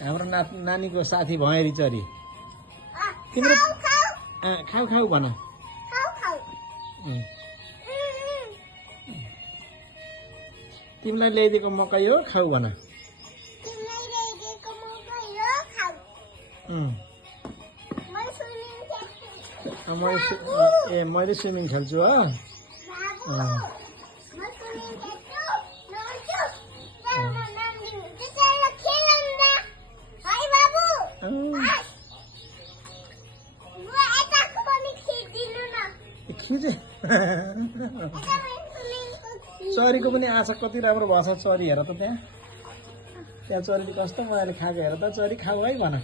हाम्रो नानीको साथी भँयरी चरी तिम्रो खाऊ खाऊ भन तिमीलाई ल्याइदिएको मकै हो खाऊ भन मैले स्विमिङ खेल्छु हो चरीको पनि आशा कति राम्रो भएको छ चरी हेर त त्यहाँ चरीले कस्तो मजाले खाएको हेर त चरी खाऊ है भन